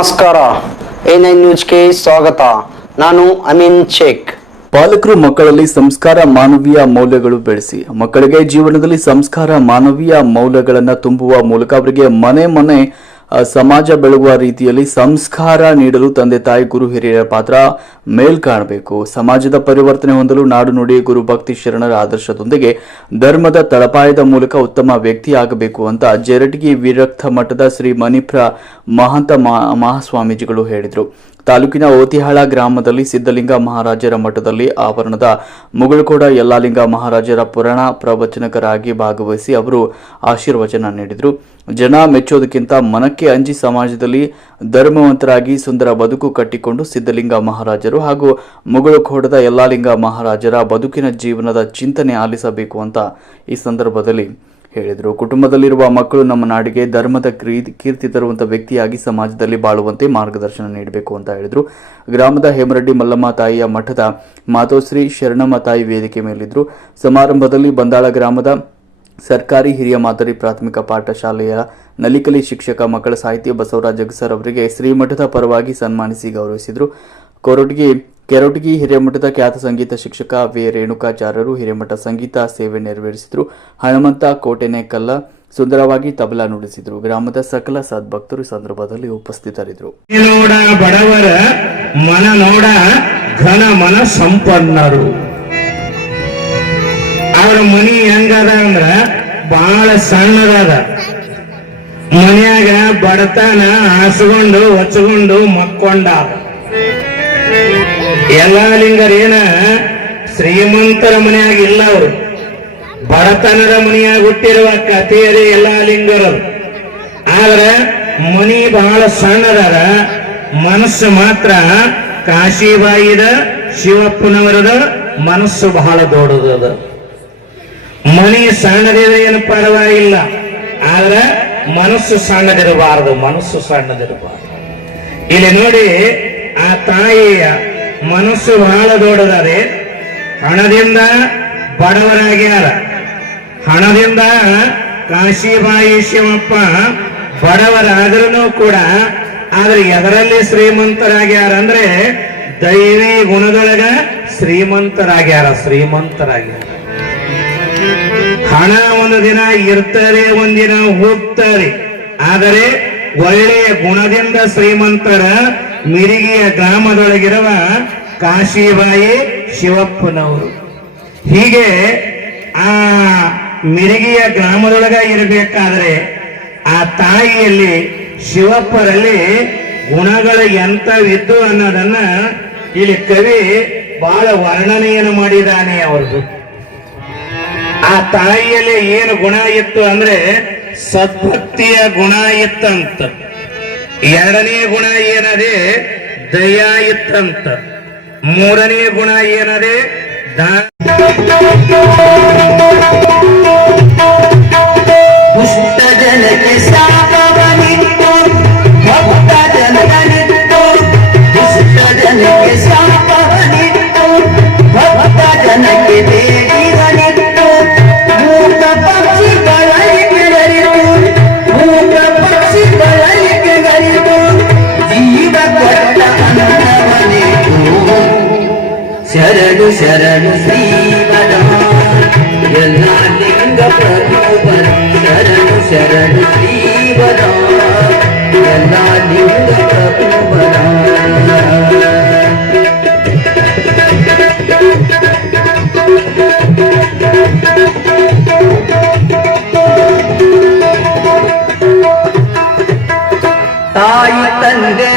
ನಮಸ್ಕಾರ. A nine ನ್ಯೂಸ್ಗೆ ಸ್ವಾಗತ. ನಾನು ಅಮೀನ್ ಶೇಖ್. ಪಾಲಕರು ಮಕ್ಕಳಲ್ಲಿ ಸಂಸ್ಕಾರ ಮಾನವೀಯ ಮೌಲ್ಯಗಳು ಬೆಳೆಸಿ, ಮಕ್ಕಳಿಗೆ ಜೀವನದಲ್ಲಿ ಸಂಸ್ಕಾರ ಮಾನವೀಯ ಮೌಲ್ಯಗಳನ್ನು ತುಂಬುವ ಮೂಲಕ ಅವರಿಗೆ ಮನೆ ಮನೆ ಸಮಾಜ ಬೆಳಗುವ ರೀತಿಯಲ್ಲಿ ಸಂಸ್ಕಾರ ನೀಡಲು ತಂದೆ ತಾಯಿ ಗುರು ಹಿರಿಯರ ಪಾತ್ರ ಮೇಲ್ ಕಾಣಬೇಕು. ಸಮಾಜದ ಪರಿವರ್ತನೆ ಹೊಂದಲು ನಾಡು ನುಡಿ ಗುರು ಭಕ್ತಿ ಶರಣರ ಆದರ್ಶದೊಂದಿಗೆ ಧರ್ಮದ ತಳಪಾಯದ ಮೂಲಕ ಉತ್ತಮ ವ್ಯಕ್ತಿಯಾಗಬೇಕು ಅಂತ ಜೆರಟಗಿ ವಿರಕ್ತ ಮಠದ ಶ್ರೀ ಮಣಿಪ್ರ ಮಹಂತ ಮಹಾ- ಮಹಾಸ್ವಾಮೀಜಿಗಳು ಹೇಳಿದರು. ತಾಲೂಕಿನ ಓತಿಹಾಳ ಗ್ರಾಮದಲ್ಲಿ ಸಿದ್ದಲಿಂಗ ಮಹಾರಾಜರ ಮಠದಲ್ಲಿ ಆವರಣದ ಮುಗಳಕೋಡ ಯಲ್ಲಾಲಿಂಗ ಮಹಾರಾಜರ ಪುರಾಣ ಪ್ರವಚನಕರಾಗಿ ಭಾಗವಹಿಸಿ ಅವರು ಆಶೀರ್ವಚನ ನೀಡಿದರು. ಜನ ಮೆಚ್ಚೋದಕ್ಕಿಂತ ಮನಕ್ಕೆ ಅಂಜಿ ಸಮಾಜದಲ್ಲಿ ಧರ್ಮವಂತರಾಗಿ ಸುಂದರ ಬದುಕು ಕಟ್ಟಿಕೊಂಡು ಸಿದ್ದಲಿಂಗ ಮಹಾರಾಜರು ಹಾಗೂ ಮುಗಳಕೋಡದ ಯಲ್ಲಾಲಿಂಗ ಮಹಾರಾಜರ ಬದುಕಿನ ಜೀವನದ ಚಿಂತನೆ ಆಲಿಸಬೇಕು ಅಂತ ಈ ಸಂದರ್ಭದಲ್ಲಿ ಹೇಳಿದರು. ಕುಟುಂಬದಲ್ಲಿರುವ ಮಕ್ಕಳು ನಮ್ಮ ನಾಡಿಗೆ ಧರ್ಮದ ಕ್ರೀ- ಕೀರ್ತಿ ತರುವಂಥ ವ್ಯಕ್ತಿಯಾಗಿ ಸಮಾಜದಲ್ಲಿ ಬಾಳುವಂತೆ ಮಾರ್ಗದರ್ಶನ ನೀಡಬೇಕು ಅಂತ ಹೇಳಿದರು. ಗ್ರಾಮದ ಹೇಮರೆಡ್ಡಿ ಮಲ್ಲಮ್ಮ ತಾಯಿಯ ಮಠದ ಮಾತೋಶ್ರೀ ಶರಣಮ್ಮ ತಾಯಿ ವೇದಿಕೆ ಮೇಲಿದ್ದರು. ಸಮಾರಂಭದಲ್ಲಿ ಬಂದಾಳ ಗ್ರಾಮದ ಸರ್ಕಾರಿ ಹಿರಿಯ ಮಾದರಿ ಪ್ರಾಥಮಿಕ ಪಾಠಶಾಲೆಯ ನಲಿಕಲಿ ಶಿಕ್ಷಕ ಮಕ್ಕಳ ಸಾಹಿತ್ಯ ಬಸವರಾಜ್ ಜಗಸರ್ ಅವರಿಗೆ ಶ್ರೀಮಠದ ಪರವಾಗಿ ಸನ್ಮಾನಿಸಿ ಗೌರವಿಸಿದರು. ಕೊರಟಗಿ ಕೆರಟಗಿ ಹಿರೇಮಠದ ಖ್ಯಾತ ಸಂಗೀತ ಶಿಕ್ಷಕ ವಿ. ರೇಣುಕಾಚಾರ್ಯರು ಹಿರೇಮಠ ಸಂಗೀತ ಸೇವೆ ನೆರವೇರಿಸಿದರು. ಹನುಮಂತ ಕೋಟೆನೇಕಲ್ಲ ಸುಂದರವಾಗಿ ತಬಲಾ ನುಡಿಸಿದರು. ಗ್ರಾಮದ ಸಕಲ ಸದ್ಭಕ್ತರು ಈ ಸಂದರ್ಭದಲ್ಲಿ ಉಪಸ್ಥಿತರಿದ್ದರು. ಬಡವರ ಮನ ನೋಡ ಘನ ಮನ ಸಂಪನ್ನರು. ಅವರ ಮನಿ ಹೆಂಗದ ಅಂದ್ರ ಬಹಳ ಸಣ್ಣದಾದ. ಮನ್ಯಾಗ ಬಡತನ ಹಾಸ್ಕೊಂಡು, ಹೊಚ್ಕೊಂಡು ಮಕ್ಕೊಂಡ ಎಲ್ಲಾ ಲಿಂಗರೇನ ಶ್ರೀಮಂತರ ಮನ್ಯಾಗ ಇಲ್ಲ ಅವರು. ಬಡತನರ ಮನೆಯಾಗ ಹುಟ್ಟಿರುವ ಕಥೆಯರೇ ಎಲ್ಲಾ ಲಿಂಗರು ಆದ್ರೆ ಮನಿ ಬಹಳ ಸಣ್ಣದರ ಮನಸ್ಸು ಮಾತ್ರ ಕಾಶಿಬಾಯಿದ, ಶಿವಪ್ಪನವರದ ಮನಸ್ಸು ಬಹಳ ದೊಡ್ಡದದ. ಮನಿ ಸಣ್ಣದಿದ್ರೆ ಏನು ಪರವಾಗಿಲ್ಲ. ಆದ್ರೆ ಮನಸ್ಸು ಸಣ್ಣದಿರಬಾರದು ಮನಸ್ಸು ಸಣ್ಣದಿರಬಾರದು. ಇಲ್ಲಿ ನೋಡಿ ಆ ತಾಯಿಯ ಮನಸ್ಸು ಬಹಳ ದೊಡ್ಡದಾರೆ ಹಣದಿಂದ ಬಡವರಾಗ್ಯಾರ. ಹಣದಿಂದ ಕಾಶಿಬಾಯಿ ಶಿವಪ್ಪ ಬಡವರಾದ್ರೂ ಕೂಡ, ಆದ್ರೆ ಎದರಲ್ಲಿ ಶ್ರೀಮಂತರಾಗ್ಯಾರ ಅಂದ್ರೆ ದೈವಿ ಗುಣದೊಳಗ ಶ್ರೀಮಂತರಾಗ್ಯಾರ ಶ್ರೀಮಂತರಾಗ್ಯಾರ. ಹಣ ಒಂದು ದಿನ ಇರ್ತಾರೆ ಒಂದಿನ ಹೋಗ್ತಾರೆ. ಆದರೆ ಒಳ್ಳೆಯ ಗುಣದಿಂದ ಶ್ರೀಮಂತರ ಮಿರಿಗಿಯ ಗ್ರಾಮದೊಳಗಿರುವ ಕಾಶಿಬಾಯಿ ಶಿವಪ್ಪನವರು. ಹೀಗೆ ಆ ಮಿರಿಗಿಯ ಗ್ರಾಮದೊಳಗ ಇರಬೇಕಾದ್ರೆ ಆ ತಾಯಿಯಲ್ಲಿ ಶಿವಪ್ಪರಲ್ಲಿ ಗುಣಗಳು ಎಂಥವಿದ್ದು ಅನ್ನೋದನ್ನ ಇಲ್ಲಿ ಕವಿ ಬಹಳ ವರ್ಣನೆಯನ್ನು ಮಾಡಿದ್ದಾನೆ ಅವ್ರದ್ದು. ಆ ತಾಯಿಯಲ್ಲಿ ಏನು ಗುಣ ಇತ್ತು ಅಂದ್ರೆ ಸದ್ಭಕ್ತಿಯ ಗುಣ ಇತ್ತಂತ. ಎರಡನೇ ಗುಣ ಏನದೆ? ದಯಾ ಇತ್ತಂತ ಮೂರನೇ ಗುಣ ಏನದೆ? ದಾ ശരണു ശ്രീവരം ലിംഗ പ്രഭൂപരം ശരണു തായി തന്റെ